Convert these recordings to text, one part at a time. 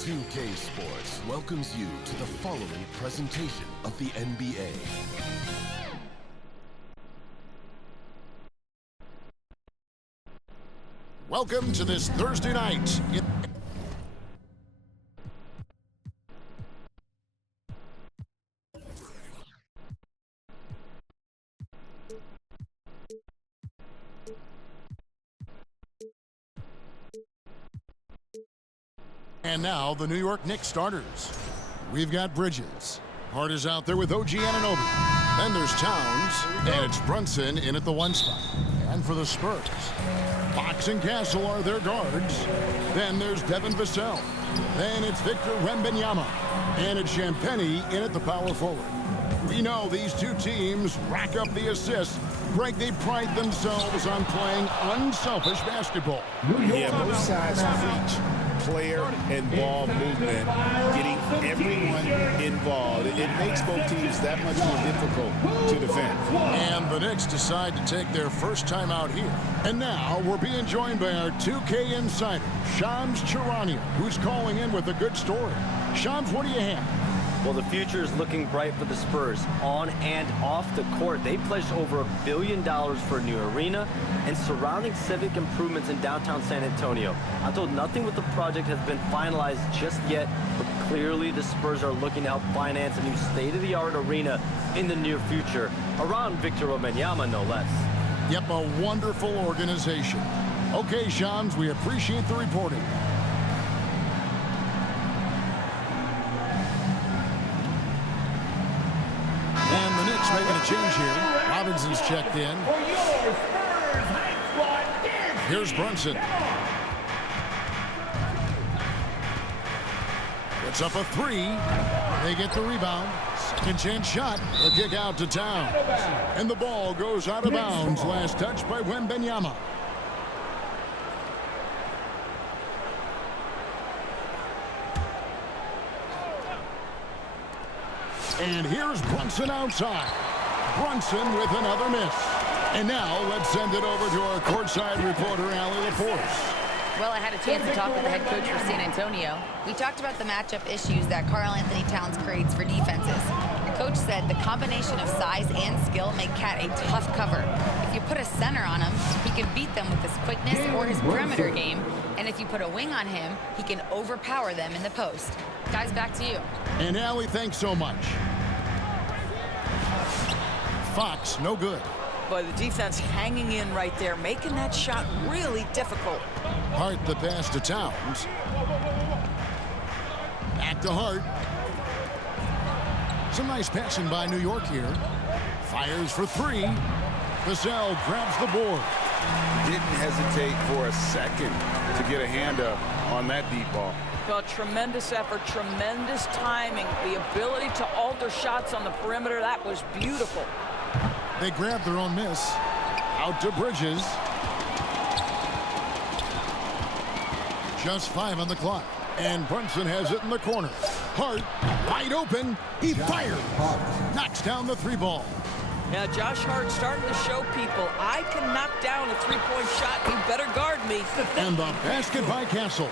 2K Sports welcomes you to the following presentation of the NBA. Welcome to this Thursday night. And now, the New York Knicks starters. We've got Bridges. Hart is out there with OG Anunoby. Then there's Towns, and it's Brunson in at the 1 spot. And for the Spurs, Fox and Castle are their guards. Then there's Devin Vassell. Then it's Victor Wembanyama. And it's Champagnie in at the power forward. We know these two teams rack up the assists. Greg, they pride themselves on playing unselfish basketball. Yeah, both sides preach player and ball movement, getting everyone involved. It makes both teams that much more difficult to defend. And the Knicks decide to take their first time out here. And now we're being joined by our 2K insider, Shams Charania, who's calling in with a good story. Shams, what do you have? Well, the future is looking bright for the Spurs. On and off the court, they pledged over $1 billion for a new arena and surrounding civic improvements in downtown San Antonio. I'm told nothing with the project has been finalized just yet, but clearly the Spurs are looking to help finance a new state-of-the-art arena in the near future, around Victor Wembanyama, no less. Yep, a wonderful organization. Okay, Shams, we appreciate the reporting. And the Knicks making a change here. Robinson's checked in. Here's Brunson. It's up a 3. They get the rebound. Second chance shot. A kick out to Towns. And the ball goes out of bounds. Last touch by Wembanyama. And here's Brunson outside. Brunson with another miss. And now let's send it over to our courtside reporter, Allie LaForce. Well, I had a chance to talk with the head coach for San Antonio. We talked about the matchup issues that Karl-Anthony Towns creates for defenses. The coach said the combination of size and skill make Cat a tough cover. If you put a center on him, he can beat them with his quickness or his perimeter game. And if you put a wing on him, he can overpower them in the post. Guys, back to you. And Allie, thanks so much. Fox, no good. But the defense hanging in right there, making that shot really difficult. Hart the pass to Towns. Back to Hart. Some nice passing by New York here. Fires for 3. Vassell grabs the board. Didn't hesitate for a second to get a hand up on that deep ball. Well, tremendous effort, tremendous timing. The ability to alter shots on the perimeter, that was beautiful. They grab their own miss. Out to Bridges. Just 5 on the clock. And Brunson has it in the corner. Hart, wide open. He fired. Knocks down the 3 ball. Now, Josh Hart starting to show people, I can knock down a 3-point shot. You better guard me. And the basket by Castle.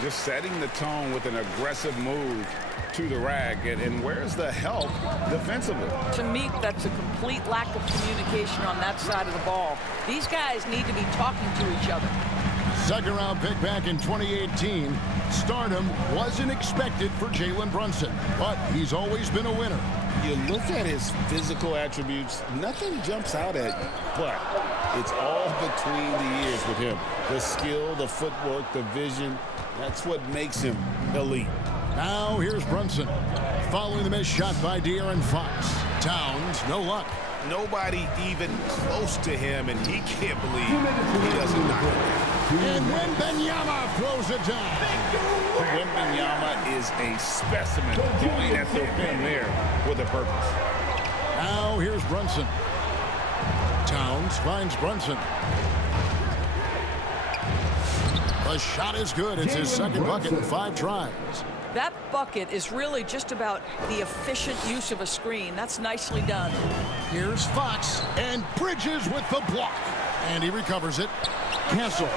Just setting the tone with an aggressive move to the rack. And where's the help defensively? To me, that's a complete lack of communication on that side of the ball. These guys need to be talking to each other. Second round pick back in 2018. Stardom wasn't expected for Jalen Brunson, but he's always been a winner. You look at his physical attributes, nothing jumps out at you, but it's all between the ears with him. The skill, the footwork, the vision, that's what makes him elite. Now here's Brunson. Following the missed shot by De'Aaron Fox. Towns, no luck. Nobody even close to him, and he can't believe he doesn't knock it down. And Wembanyama throws it down. Wembanyama is a specimen, going at the rim there with a purpose. Now here's Brunson. Towns finds Brunson. The shot is good. It's his second bucket in 5 tries. That bucket is really just about the efficient use of a screen. That's nicely done. Here's Fox and Bridges with the block. And he recovers it. Castle.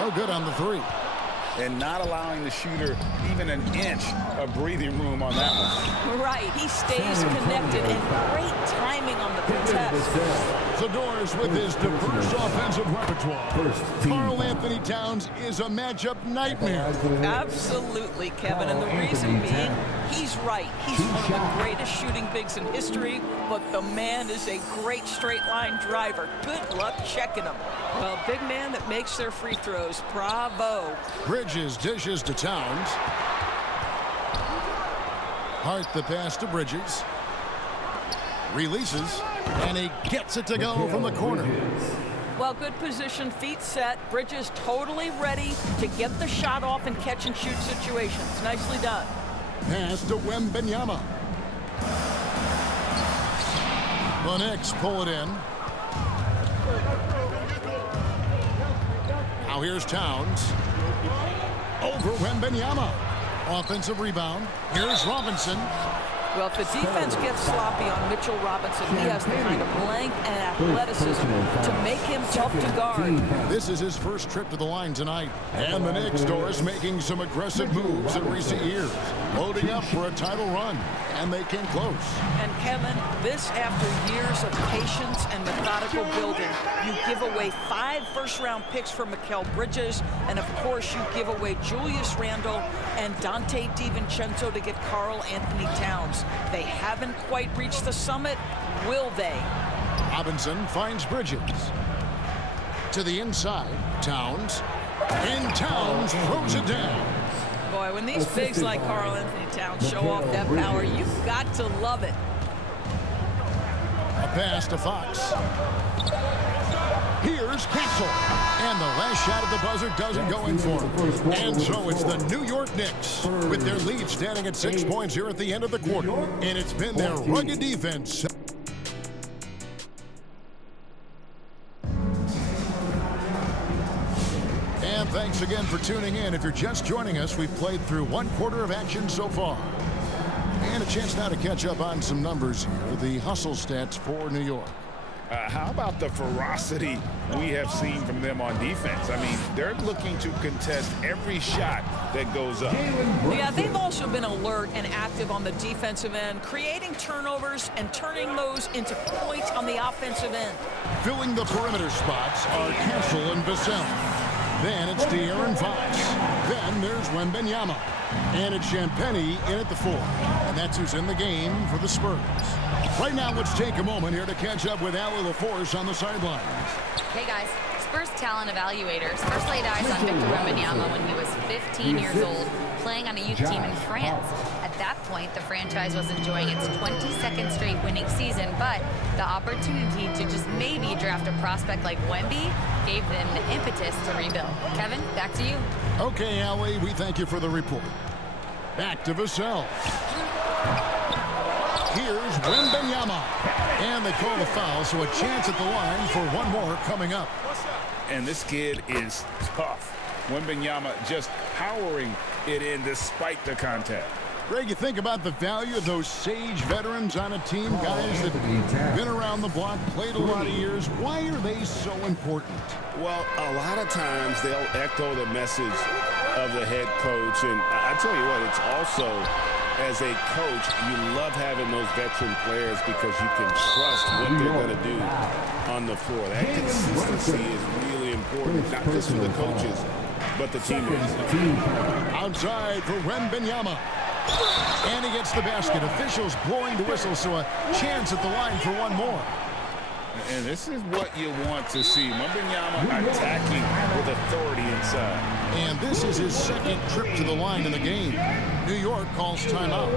No good on the 3. and not allowing the shooter even an inch of breathing room on that one. Right, he stays connected, and great timing on the contest. Zador's with his diverse offensive repertoire. Karl Anthony Towns is a matchup nightmare. Absolutely, Kevin, and the reason being, he's right. He's one of the greatest shooting bigs in history, but the man is a great straight-line driver. Good luck checking him. Well, big man that makes their free throws. Bravo. Bridges dishes to Towns. Hart the pass to Bridges. Releases, and he gets it to go from the corner. Well, good position, feet set. Bridges totally ready to get the shot off in catch-and-shoot situations. Nicely done. Pass to Wembanyama. The Knicks pull it in. Now here's Towns. Over Wembanyama. Offensive rebound. Here's Robinson. Well, if the defense gets sloppy on Mitchell Robinson, he has the kind of length and athleticism to make him tough to guard. This is his first trip to the line tonight. And the Knicks, Doris, making some aggressive moves in recent years. Loading up for a title run. And they came close. And Kevin, this after years of patience and methodical building. You give away 5 first-round picks for Mikal Bridges, and of course you give away Julius Randle and Dante DiVincenzo to get Karl Anthony Towns. They haven't quite reached the summit, will they? Robinson finds Bridges. To the inside, Towns. And Towns throws it down. Boy, when these bigs like Karl Anthony Towns show off that power, you've got to love it. A pass to Fox. Here's Castle. And the last shot at the buzzer doesn't go in for him. And so it's the New York Knicks with their lead standing at 6 points here at the end of the quarter. And it's been their rugged defense. And thanks again for tuning in. If you're just joining us, we've played through 1 quarter of action so far. And a chance now to catch up on some numbers here. The hustle stats for New York. How about the ferocity we have seen from them on defense? I mean, they're looking to contest every shot that goes up. Yeah, they've also been alert and active on the defensive end, creating turnovers and turning those into points on the offensive end. Filling the perimeter spots are Castle and Vassell. Then it's De'Aaron Fox. Then there's Wembanyama. And it's Champagnie in at the 4. And that's who's in the game for the Spurs. Right now, let's take a moment here to catch up with Allie LaForce on the sidelines. Hey guys, Spurs talent evaluators first laid eyes on Victor Wembanyama when he was 15 years old, playing on a youth team in France. At that point, the franchise was enjoying its 22nd straight winning season, but the opportunity to just maybe draft a prospect like Wemby gave them the impetus to rebuild. Kevin, back to you. Okay, Allie, we thank you for the report. Back to Vassell. Here's Wembanyama. And they call the foul, so a chance at the line for one more coming up. And this kid is tough. Wembanyama just powering it in despite the contact. Greg, you think about the value of those sage veterans on a team, guys that have been around the block, played a lot of years. Why are they so important? Well, a lot of times they'll echo the message of the head coach. And I tell you what, it's also, as a coach, you love having those veteran players because you can trust what they're going to do on the floor. That consistency is really important, not just for the coaches, but the teammates. Outside for Wembanyama. And he gets the basket. Officials blowing the whistle, so a chance at the line for one more. And this is what you want to see. Wembanyama attacking with authority inside. And this is his second trip to the line in the game. New York calls timeout.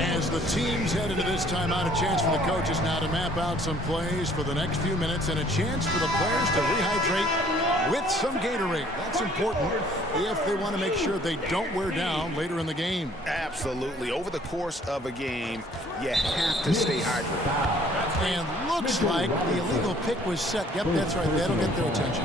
As the teams head into this timeout, a chance for the coaches now to map out some plays for the next few minutes and a chance for the players to rehydrate with some Gatorade. That's important if they want to make sure they don't wear down later in the game. Absolutely. Over the course of a game, you have to stay hydrated. And looks like the illegal pick was set. Yep, that's right. That'll get their attention.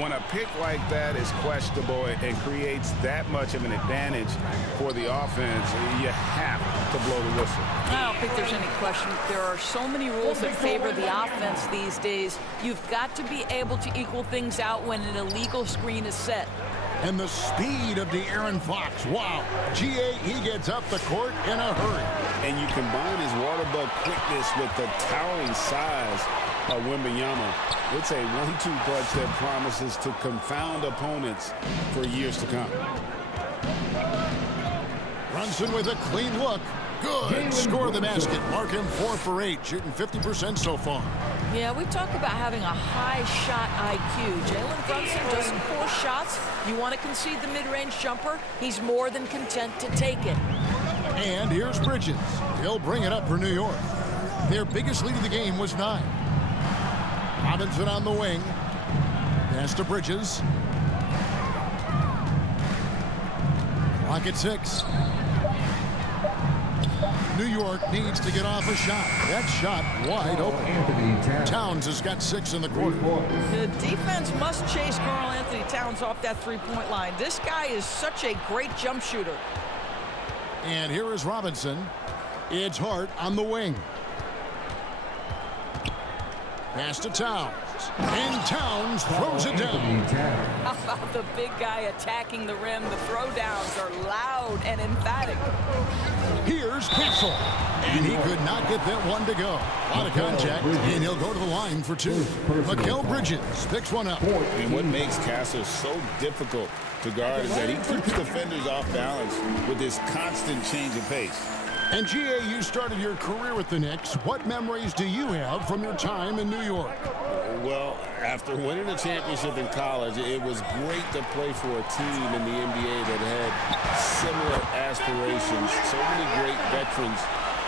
When a pick like that is questionable and creates that much of an advantage for the offense, you have to blow the whistle. I don't think there's any question. There are so many rules that favor the offense these days. You've got to be able to equal things out when an illegal screen is set. And the speed of De'Aaron Fox. Wow. G.A., he gets up the court in a hurry. And you combine his water bug quickness with the towering size of Wembanyama. It's a 1-2 punch that promises to confound opponents for years to come. Brunson with a clean look. Good. Score the basket. Mark him 4 for 8, shooting 50% so far. Yeah, we talk about having a high shot IQ. Jalen Brunson doesn't force shots. You want to concede the mid-range jumper, he's more than content to take it. And here's Bridges. He'll bring it up for New York. Their biggest lead of the game was 9. Robinson on the wing. Pass to Bridges. Clock at 6. New York needs to get off a shot. That shot wide open. Towns has got 6 in the quarter. The defense must chase Karl Anthony Towns off that three-point line. This guy is such a great jump shooter. And here is Robinson. It's Hart on the wing. Pass to Towns. And Towns throws it down. How about the big guy attacking the rim? The throwdowns are loud and emphatic. Here's Castle. And he could not get that one to go. A lot of contact, and he'll go to the line for 2. Mikal Bridges picks one up. And what makes Castle so difficult to guard is that he keeps defenders off balance with this constant change of pace. And G.A., you started your career with the Knicks. What memories do you have from your time in New York? Well, after winning a championship in college, it was great to play for a team in the NBA that had similar aspirations. So many great veterans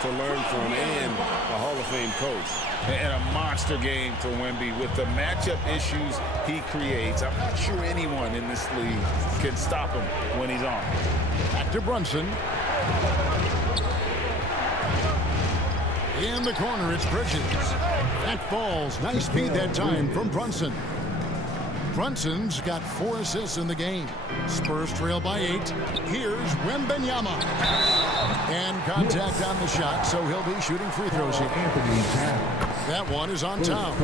to learn from, and a Hall of Fame coach. And a monster game for Wemby with the matchup issues he creates. I'm not sure anyone in this league can stop him when he's on. Back to Brunson. In the corner, it's Bridges. That falls. Nice speed that time from Brunson. Brunson's got 4 assists in the game. Spurs trail by 8. Here's Wembanyama. And contact on the shot, so he'll be shooting free throws here. That one is on Towns.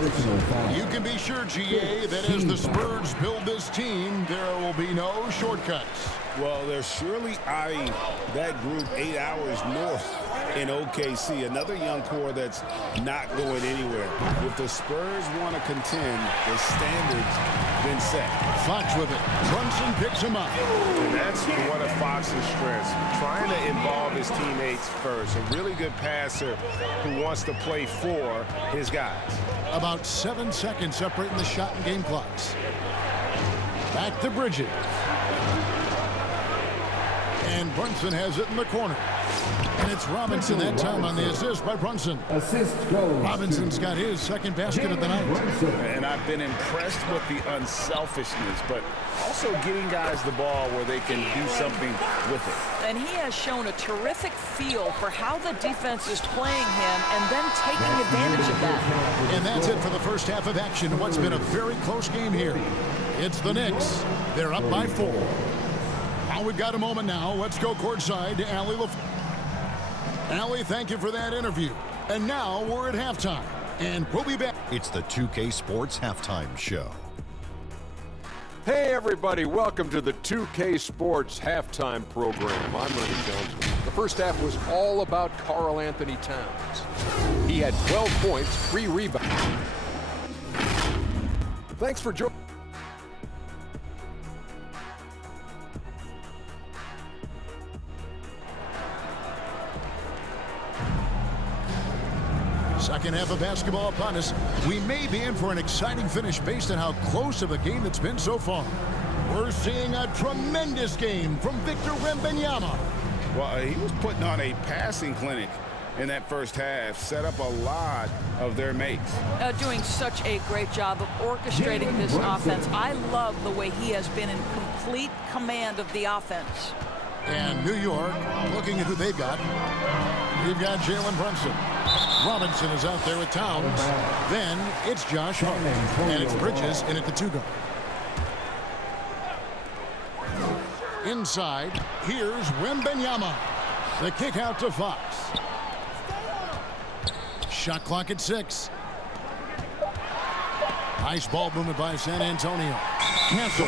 You can be sure, G.A., that as the Spurs build this team, there will be no shortcuts. Well, they're surely eyeing that group 8 hours north in OKC. Another young core that's not going anywhere. If the Spurs want to contend, the standard's been set. Fox with it. Brunson picks him up. And that's one of Fox's strengths, trying to involve his teammates first. A really good passer who wants to play for his guys. About 7 seconds separating the shot and game clocks. Back to Bridges. And Brunson has it in the corner. And it's Robinson that time on the assist by Brunson. Assist goes. Robinson's got his second basket of the night. And I've been impressed with the unselfishness, but also getting guys the ball where they can do something with it. And he has shown a terrific feel for how the defense is playing him and then taking advantage of that. And that's it for the first half of action. What's been a very close game here. It's the Knicks. They're up by 4. Now we've got a moment now. Let's go courtside to Allie LaFleur. Allie, thank you for that interview. And now we're at halftime. And we'll be back. It's the 2K Sports Halftime Show. Hey, everybody. Welcome to the 2K Sports Halftime Program. I'm Ernie Jones. The first half was all about Karl Anthony Towns. He had 12 points, 3 rebounds. Thanks for joining. Second half of basketball upon us. We may be in for an exciting finish based on how close of a game it's been so far. We're seeing a tremendous game from Victor Wembanyama. Well, he was putting on a passing clinic in that first half, set up a lot of their mates. Doing such a great job of orchestrating this offense. I love the way he has been in complete command of the offense. And New York, looking at who they've got. We've got Jalen Brunson. Robinson is out there with Towns. Then it's Josh Hart. And it's Bridges in at the 2-guard. Inside, here's Wembanyama. The kick out to Fox. Shot clock at 6. Nice ball movement by San Antonio. Cancel.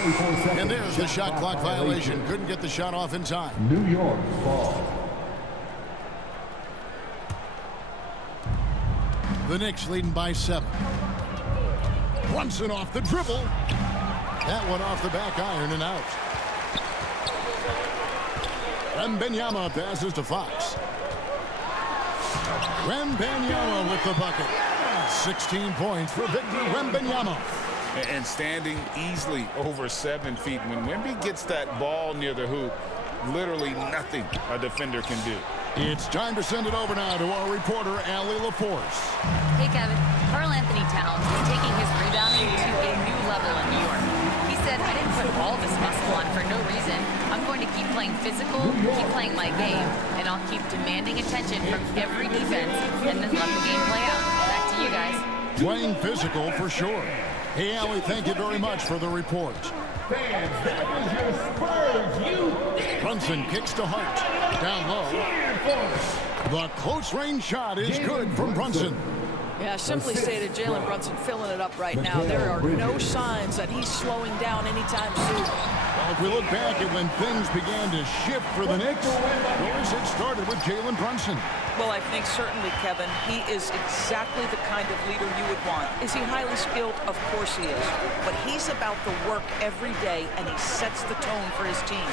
And there's the shot clock violation. Couldn't get the shot off in time. New York ball. The Knicks leading by 7. Brunson off the dribble. That one off the back iron and out. Wembanyama passes to Fox. Wembanyama with the bucket. 16 points for Victor Wembanyama. And standing easily over 7 feet. When Wemby gets that ball near the hoop, literally nothing a defender can do. It's time to send it over now to our reporter, Allie LaForce. Hey, Kevin. Karl Anthony Towns is taking his rebounding to a new level in New York. He said, I didn't put all this muscle on for no reason. I'm going to keep playing physical, keep playing my game, and I'll keep demanding attention from every defense and then let the game play out. Back to you guys. Playing physical for sure. Hey, Allie, thank you very much for the report. Fans, that was your Spurs, you. Brunson kicks to Hart. Down low. The close-range shot is good from Brunson. Yeah, simply stated, Jalen Brunson filling it up right now. There are no signs that he's slowing down anytime soon. Well, if we look back at when things began to shift for the Knicks, notice it started with Jalen Brunson. Well, I think certainly, Kevin, he is exactly the kind of leader you would want. Is he highly skilled? Of course he is. But he's about the work every day, and he sets the tone for his team.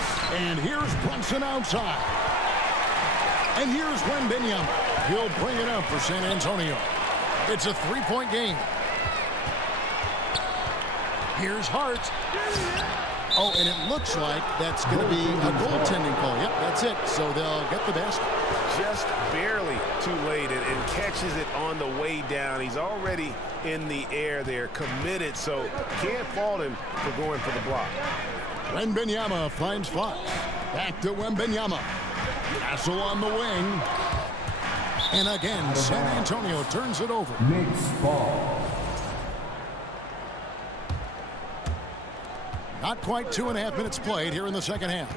And here's Brunson outside. And here's Wembanyama. He'll bring it up for San Antonio. It's a 3-point game. Here's Hart. Oh, and it looks like that's going to be a goaltending call. Yep, that's it. So they'll get the basket. Just barely too late and catches it on the way down. He's already in the air there, committed, so can't fault him for going for the block. Wembanyama finds Fox. Back to Wembanyama. Castle on the wing. And again, San Antonio turns it over. Knicks ball. Not quite 2.5 minutes played here in the second half.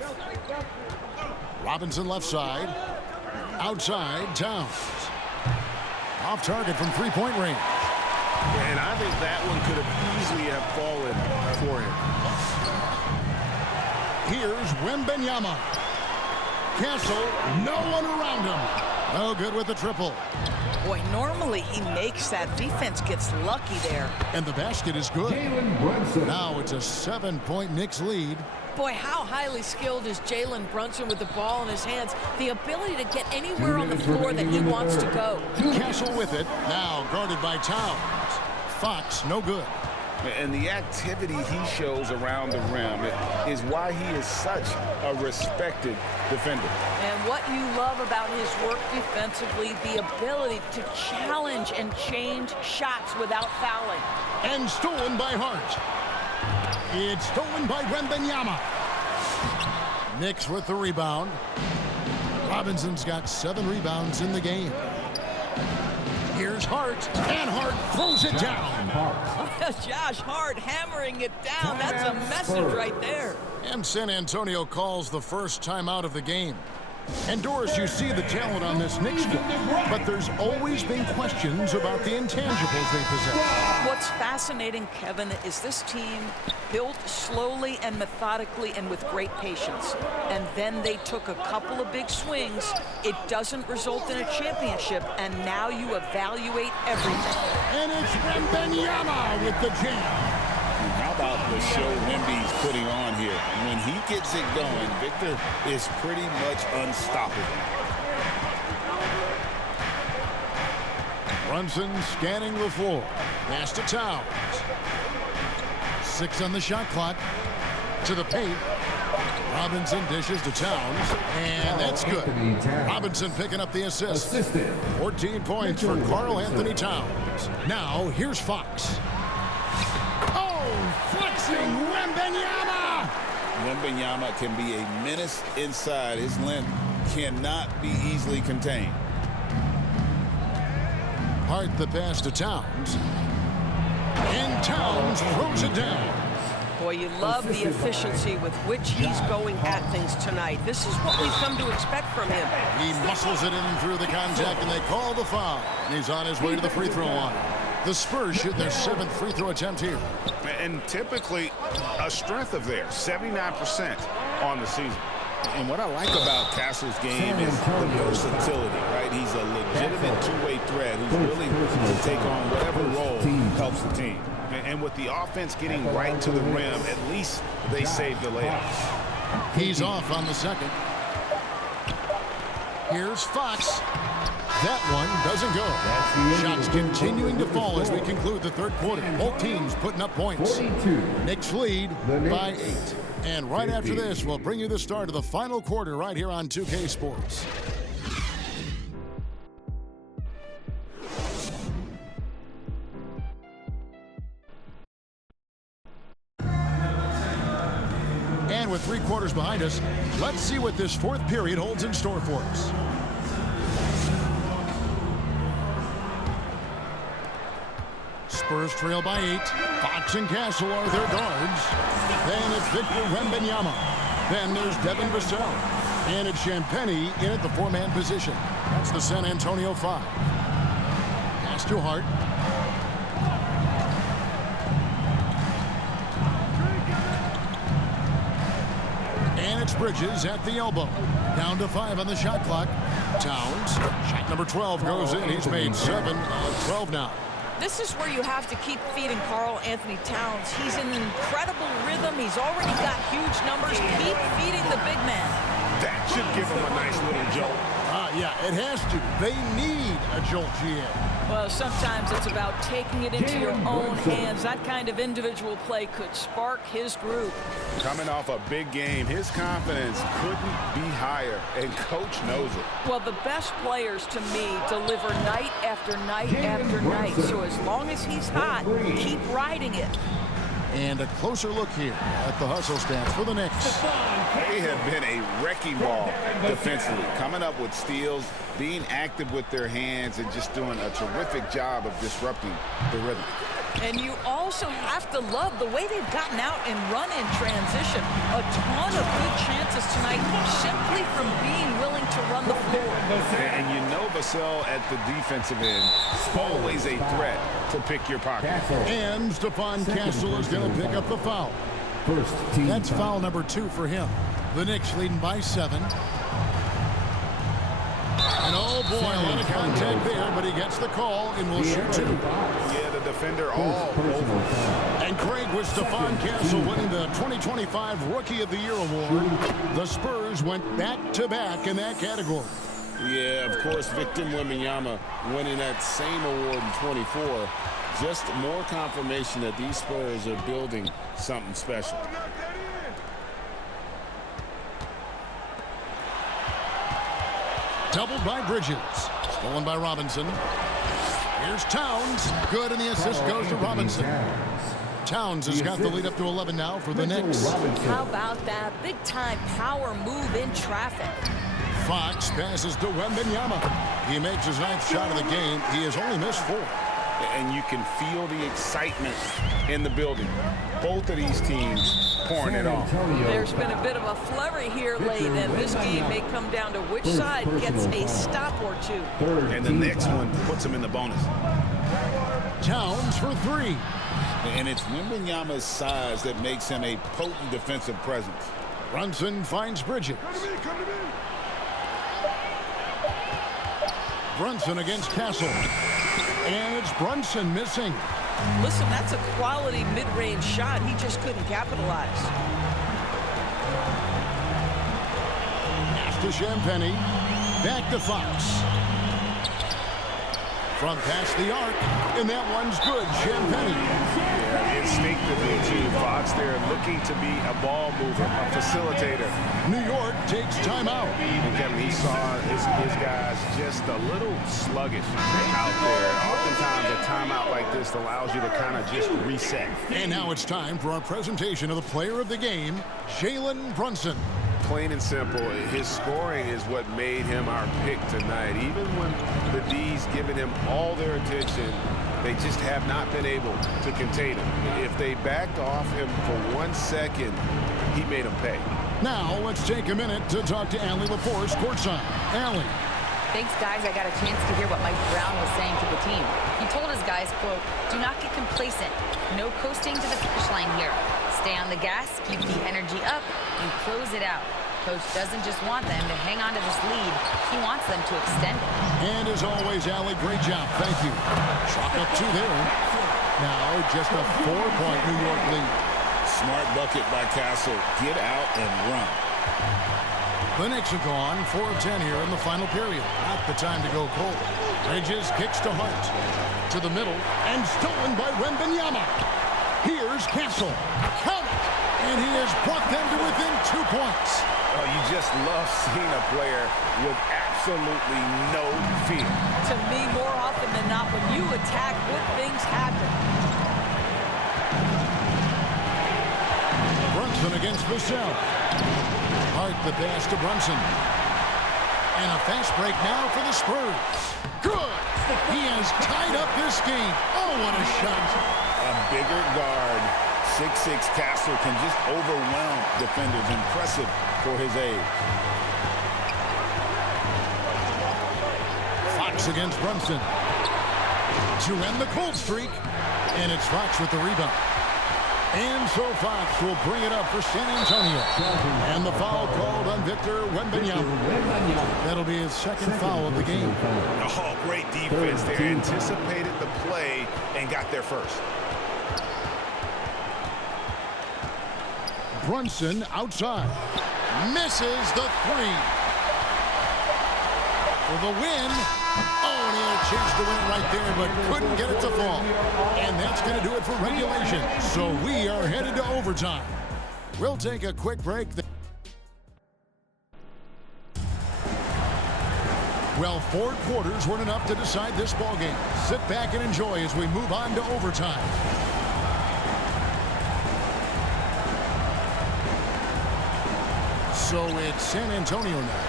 Robinson left side. Outside, Towns. Off target from 3-point range. And I think that one could have easily have fallen for him. Here's Wembanyama. Castle, no one around him. No good with the triple. Boy, normally he makes that. Defense gets lucky there. And the basket is good. Jalen Brunson. Now it's a 7-point Knicks lead. Boy, how highly skilled is Jalen Brunson with the ball in his hands. The ability to get anywhere on the floor that he wants to go. Castle with it. Now guarded by Towns. Fox, no good. And the activity he shows around the rim is why he is such a respected defender. And what you love about his work defensively, the ability to challenge and change shots without fouling. And stolen by Hart. It's stolen by Wembanyama. Knicks with the rebound. Robinson's got 7 rebounds in the game. Here's Hart, and Hart throws it down. Josh Hart hammering it down. That's a message right there. And San Antonio calls the first timeout of the game. And Doris, you see the talent on this Knicks team, but there's always been questions about the intangibles they possess. What's fascinating, Kevin, is this team built slowly and methodically and with great patience. And then they took a couple of big swings. It doesn't result in a championship, and now you evaluate everything. And it's Wembanyama with the jam. How about the show Wemby's putting on here? When he gets it going, Victor is pretty much unstoppable. Brunson scanning the floor. Pass to Towns. 6 on the shot clock. To the paint. Robinson dishes to Towns. And that's good. Robinson picking up the assist. 14 points for Karl Anthony Towns. Now, here's Fox. Flexing Wembanyama! Wembanyama can be a menace inside. His length cannot be easily contained. Hart the pass to Towns. And Towns throws it down. Boy, you love the efficiency with which he's going at things tonight. This is what we've come to expect from him. He muscles it in through the contact, and they call the foul. He's on his way to the free throw line. The Spurs shoot their 7th free throw attempt here. And typically a strength of theirs, 79% on the season. And what I like about Castle's game is the versatility, right? He's a legitimate two-way threat who's willing to take on whatever role helps the team. And with the offense getting right to the rim, at least they saved the layup. He's off on the second. Here's Fox. That one doesn't go. Shots continuing to fall as we conclude the third quarter. Both teams putting up points. Knicks lead by 8. And right after this, we'll bring you the start of the final quarter right here on 2K Sports. And with 3 quarters behind us, let's see what this fourth period holds in store for us. Spurs trail by 8. Fox and Castle are their guards. Then it's Victor Wembanyama. Then there's Devin Vassell. And it's Champagnie in at the 4-man position. That's the San Antonio 5. Pass to Hart. And it's Bridges at the elbow. Down to 5 on the shot clock. Towns. Shot number 12 goes in. He's made 7 of 12 now. This is where you have to keep feeding Karl Anthony Towns. He's in an incredible rhythm. He's already got huge numbers. Keep feeding the big man. That should give him a nice little jolt. Yeah, it has to. They need a jolt, GM. Well, sometimes it's about taking it into your own hands. That kind of individual play could spark his group. Coming off a big game, his confidence couldn't be higher, and Coach knows it. Well, the best players, to me, deliver night after night after night. So as long as he's hot, keep riding it. And a closer look here at the hustle stats for the Knicks. They have been a wrecking ball defensively, coming up with steals, being active with their hands, and just doing a terrific job of disrupting the rhythm. And you also have to love the way they've gotten out and run in transition. A ton of good chances tonight simply from being willing to run the floor. And you know Vassell at the defensive end, always a threat to pick your pocket. And Stephon Castle is going to pick up the foul. That's foul number 2 for him. The Knicks leading by 7. And oh boy, a lot of contact there, but he gets the call and will shoot 2. Yeah, the defender all over. And Craig, with Stephon Castle winning the 2025 Rookie of the Year award, the Spurs went back-to-back in that category. Yeah, of course, Victor Wembanyama winning that same award in 24. Just more confirmation that these Spurs are building something special. Doubled by Bridges. Stolen by Robinson. Here's Towns. Good, and the assist goes to Robinson. Towns has got the lead up to 11 now for the Knicks. How about that big-time power move in traffic? Fox passes to Wembanyama. He makes his 9th shot of the game. He has only missed 4. And you can feel the excitement in the building. Both of these teams pouring it on. There's been a bit of a flurry here late, and this game may come down to which side gets a stop or 2. And the next one puts him in the bonus. Towns for 3. And it's Wembanyama's size that makes him a potent defensive presence. Brunson finds Bridges. Brunson against Castle. And it's Brunson missing. Listen, that's a quality mid-range shot. He just couldn't capitalize. Pass to Champagnie. Back to Fox. From past the arc. And that one's good. Champagnie. Yeah, instinctively, too. Fox there looking to be a ball mover, a facilitator. New York takes timeout. And Kevin, he saw his guys just a little sluggish out there. Oftentimes, a timeout like this allows you to kind of just reset. And now it's time for our presentation of the player of the game, Jalen Brunson. Plain and simple, his scoring is what made him our pick tonight. Even when the D's giving him all their attention, they just have not been able to contain him. If they backed off him for 1 second, he made them pay. Now let's take a minute to talk to Allie LaForce courtside. Allie. Thanks, guys. I got a chance to hear what Mike Brown was saying to the team. He told his guys, quote, "Do not get complacent. No coasting to the finish line here. Stay on the gas, keep the energy up, and close it out." Coach doesn't just want them to hang on to this lead. He wants them to extend it. And as always, Allie, great job. Thank you. Chalk up 2 there. Now just a 4-point New York lead. Smart bucket by Castle. Get out and run. The Knicks are gone 4 of 10 here in the final period. Not the time to go cold. Bridges kicks to Hart. To the middle and stolen by Wembanyama. Here's Castle. Count it. And he has brought them to within 2 points. Oh, you just love seeing a player with absolutely no fear. To me, more often than not, when you attack, good things happen. Brunson against Vassell. Hart the pass to Brunson. And a fast break now for the Spurs. Good! He has tied up this game. Oh, what a shot. A bigger guard, 6'6" Castle, can just overwhelm defenders. Impressive for his age. Fox against Brunson. To end the cold streak. And it's Fox with the rebound. And so Fox will bring it up for San Antonio. And the foul called on Victor Wembanyama. That'll be his second foul of the game. Oh, great defense. They anticipated the play and got there first. Brunson outside. Misses the 3. For the win. Oh, and he had a chance to win it right there, but couldn't get it to fall. And that's going to do it for regulation. So we are headed to overtime. We'll take a quick break. Well, 4 quarters weren't enough to decide this ballgame. Sit back and enjoy as we move on to overtime. So it's San Antonio now.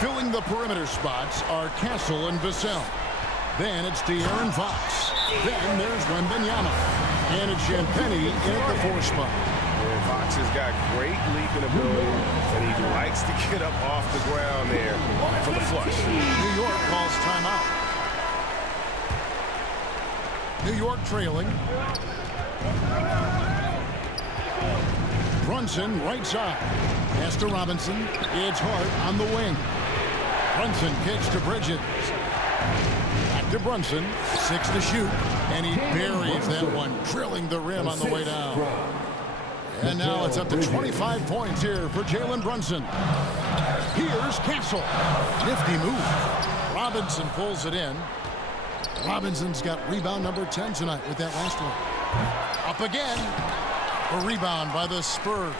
Filling the perimeter spots are Castle and Vassell. Then it's De'Aaron Fox. Then there's Wembanyama. And it's Champagnie in at the 4 spot. Yeah, Fox has got great leaping ability, and he likes to get up off the ground there for the flush. New York calls timeout. New York trailing. Brunson right side. Pass to Robinson. It's Hart on the wing. Brunson kicks to Bridges. Back to Brunson. 6 to shoot. And he buries that one, drilling the rim on the way down. And now it's up to 25 points here for Jalen Brunson. Here's Castle. Nifty move. Robinson pulls it in. Robinson's got rebound number 10 tonight with that last one. Up again. A rebound by the Spurs.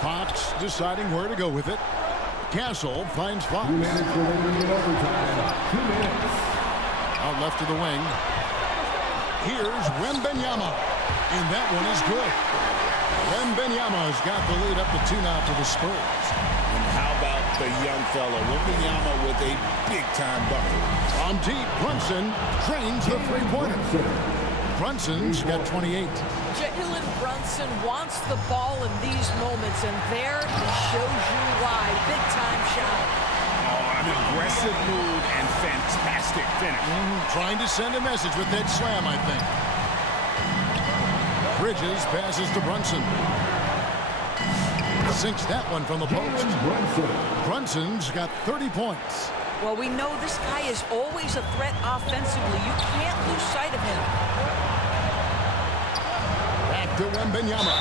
Fox deciding where to go with it. Castle finds Fox. 2 minutes remaining in overtime. 2 minutes. Out left to the wing. Here's Wembanyama. And that one is good. Wembanyama's got the lead up to 2 now to the Spurs. And how about the young fella, Wembanyama, with a big-time bucket. On deep, Brunson drains the 3-pointer. Brunson's got 28. Jalen Brunson wants the ball in these moments, and there he shows you why. Big-time shot. Oh, an aggressive move and fantastic finish. Trying to send a message with that slam, I think. Bridges passes to Brunson. Sinks that one from the post. Brunson's got 30 points. Well, we know this guy is always a threat offensively. You can't lose sight of him. Back to Wembanyama.